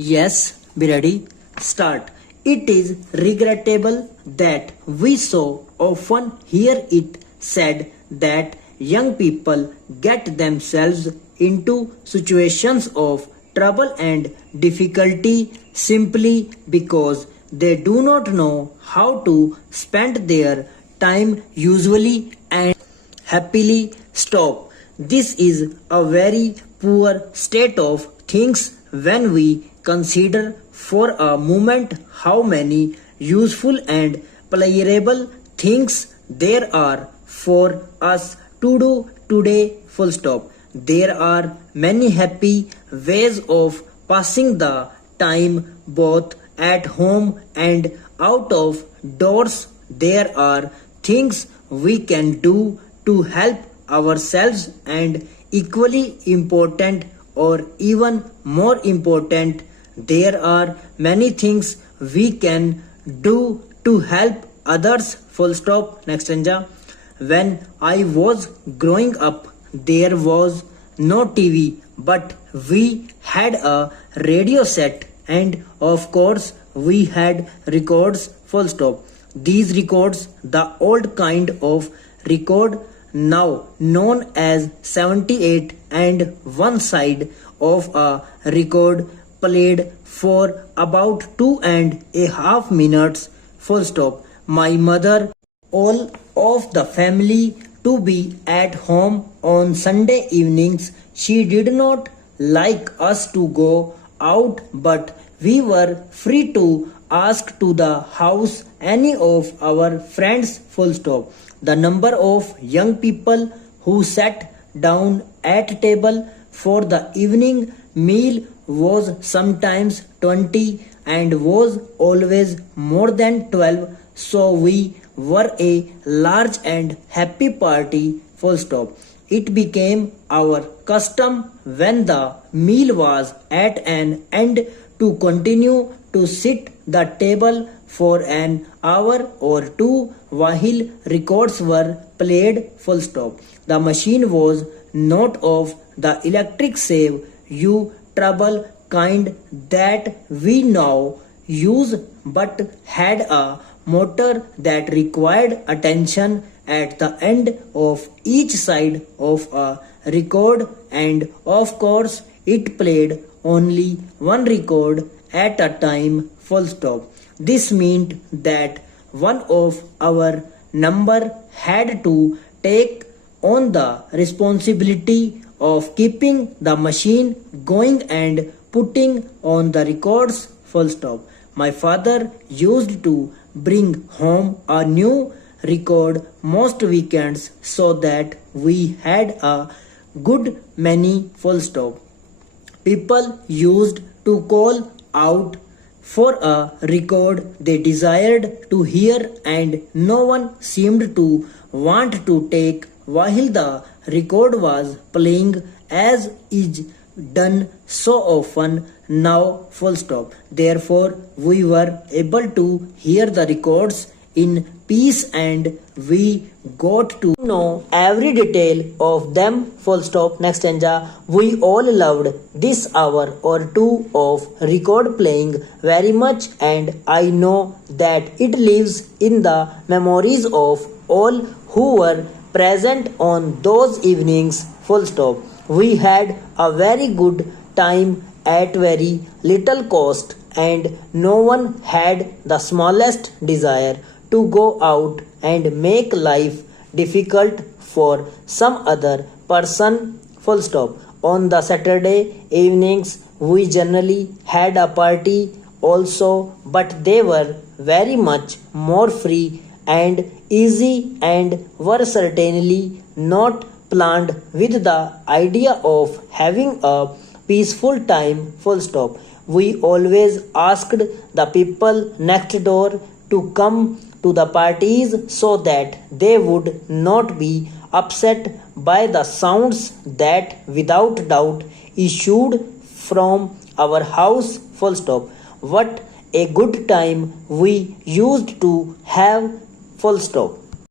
Yes, be ready. Start. It is regrettable that we so often hear it said that young people get themselves into situations of trouble and difficulty simply because they do not know how to spend their time usually and happily stop. This is a very poor state of things when we consider for a moment how many useful and pleasurable things there are for us to do today. Full stop. There are many happy ways of passing the time both at home and out of doors. There are things we can do to help ourselves, and equally important or even more important, there are many things we can do to help others. Full stop. Next stanza. When I was growing up, there was no TV, but we had a radio set, and of course, we had records. Full stop. These records, the old kind of record now known as 78, and one side of a record played for about 2.5 minutes. Full stop. My mother, all of the family to be at home on Sunday evenings. She did not like us to go out, but we were free to ask to the house any of our friends. Full stop. The number of young people who sat down at table for the evening meal was sometimes 20 and was always more than 12, so we were a large and happy party. Full stop. It became our custom when the meal was at an end to continue to sit the table for an hour or two while records were played. Full stop. The machine was not of the electric save you trouble kind that we now use, but had a motor that required attention at the end of each side of a record, and of course it played only one record at a time. Full stop. This meant that one of our number had to take on the responsibility of keeping the machine going and putting on the records. Full stop. My father used to bring home a new record most weekends so that we had a good many. Full stop. People used to call out for a record they desired to hear, and no one seemed to want to take while the record was playing, as is done so often now. Full stop. Therefore, we were able to hear the records in peace, and we got to know every detail of them. Full stop. Next stanza. We all loved this hour or two of record playing very much, and I know that it lives in the memories of all who were present on those evenings. Full stop. We had a very good time at very little cost, and no one had the smallest desire to go out and make life difficult for some other person. Full stop. On the Saturday evenings, we generally had a party also, but they were very much more free and easy and were certainly not planned with the idea of having a peaceful time. Full stop. We always asked the people next door to come to the parties so that they would not be upset by the sounds that without doubt issued from our house. Full stop. What a good time we used to have. Full stop.